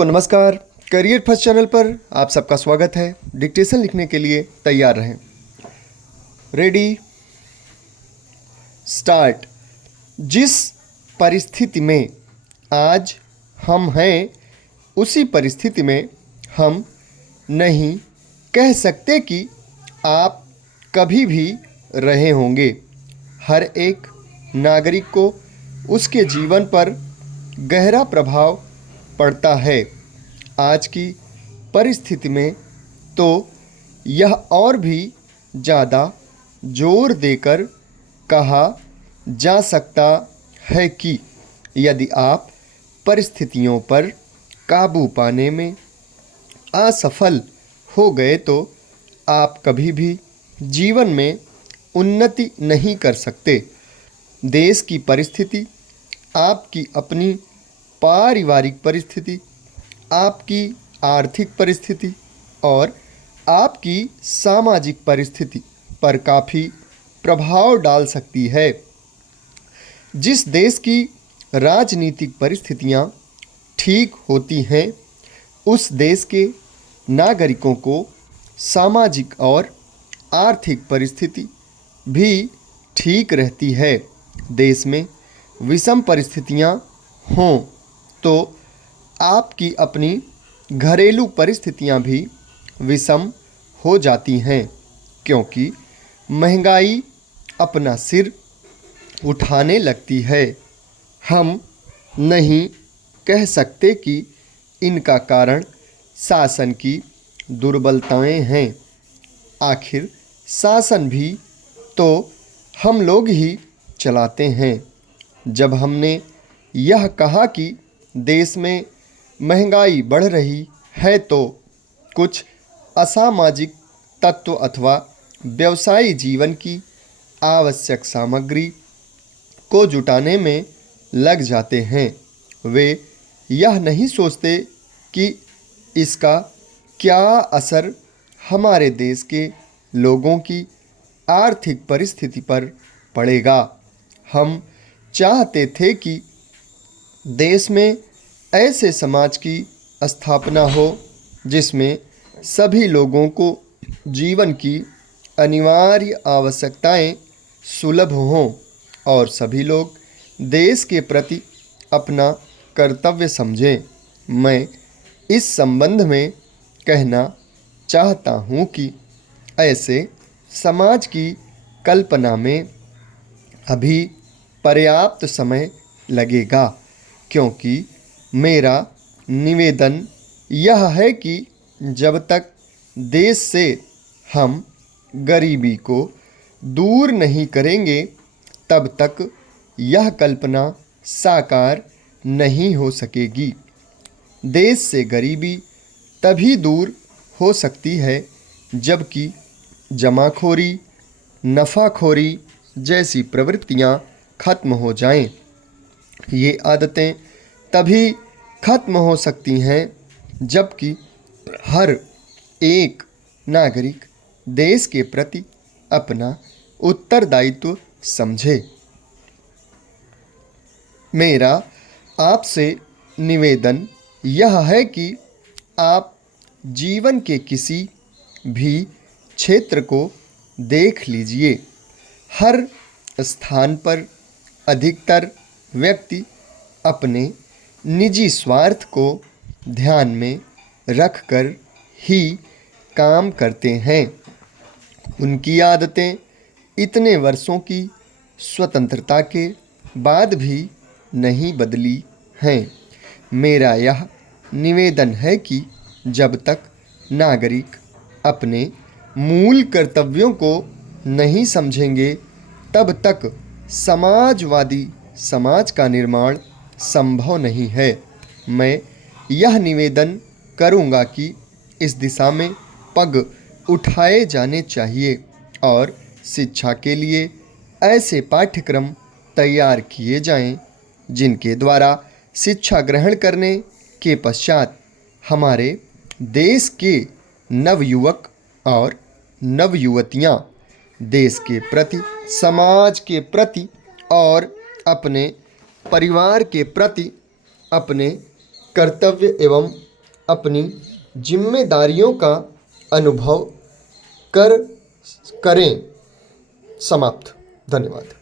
को नमस्कार। Career first channel पर आप सबका स्वागत है। डिक्टेशन लिखने के लिए तैयार रहें। Ready start. जिस परिस्थिति में आज हम हैं उसी परिस्थिति में हम नहीं कह सकते कि आप कभी भी रहे होंगे। हर एक नागरिक को उसके जीवन पर गहरा प्रभाव पड़ता है। आज की परिस्थिति में तो यह और भी ज़्यादा जोर देकर कहा जा सकता है कि यदि आप परिस्थितियों पर काबू पाने में असफल हो गए तो आप कभी भी जीवन में उन्नति नहीं कर सकते। देश की परिस्थिति, आपकी अपनी पारिवारिक परिस्थिति, आपकी आर्थिक परिस्थिति और आपकी सामाजिक परिस्थिति पर काफ़ी प्रभाव डाल सकती है। जिस देश की राजनीतिक परिस्थितियां ठीक होती हैं उस देश के नागरिकों को सामाजिक और आर्थिक परिस्थिति भी ठीक रहती है। देश में विषम परिस्थितियां हों तो आपकी अपनी घरेलू परिस्थितियां भी विषम हो जाती हैं, क्योंकि महंगाई अपना सिर उठाने लगती है। हम नहीं कह सकते कि इनका कारण शासन की दुर्बलताएं हैं। आखिर शासन भी तो हम लोग ही चलाते हैं। जब हमने यह कहा कि देश में महंगाई बढ़ रही है तो कुछ असामाजिक तत्व अथवा व्यवसायी जीवन की आवश्यक सामग्री को जुटाने में लग जाते हैं। वे यह नहीं सोचते कि इसका क्या असर हमारे देश के लोगों की आर्थिक परिस्थिति पर पड़ेगा। हम चाहते थे कि देश में ऐसे समाज की स्थापना हो जिसमें सभी लोगों को जीवन की अनिवार्य आवश्यकताएं सुलभ हों और सभी लोग देश के प्रति अपना कर्तव्य समझें। मैं इस संबंध में कहना चाहता हूँ कि ऐसे समाज की कल्पना में अभी पर्याप्त समय लगेगा, क्योंकि मेरा निवेदन यह है कि जब तक देश से हम गरीबी को दूर नहीं करेंगे तब तक यह कल्पना साकार नहीं हो सकेगी। देश से गरीबी तभी दूर हो सकती है जबकि जमाखोरी, नफ़ाखोरी जैसी प्रवृत्तियां खत्म हो जाएं। ये आदतें तभी खत्म हो सकती हैं जबकि हर एक नागरिक देश के प्रति अपना उत्तरदायित्व समझे। मेरा आपसे निवेदन यह है कि आप जीवन के किसी भी क्षेत्र को देख लीजिए। हर स्थान पर अधिकतर व्यक्ति अपने निजी स्वार्थ को ध्यान में रखकर ही काम करते हैं। उनकी आदतें इतने वर्षों की स्वतंत्रता के बाद भी नहीं बदली हैं। मेरा यह निवेदन है कि जब तक नागरिक अपने मूल कर्तव्यों को नहीं समझेंगे तब तक समाजवादी समाज का निर्माण संभव नहीं है। मैं यह निवेदन करूंगा कि इस दिशा में पग उठाए जाने चाहिए और शिक्षा के लिए ऐसे पाठ्यक्रम तैयार किए जाएं जिनके द्वारा शिक्षा ग्रहण करने के पश्चात हमारे देश के नवयुवक और नवयुवतियां देश के प्रति, समाज के प्रति और अपने परिवार के प्रति अपने कर्तव्य एवं अपनी जिम्मेदारियों का अनुभव करें। समाप्त। धन्यवाद।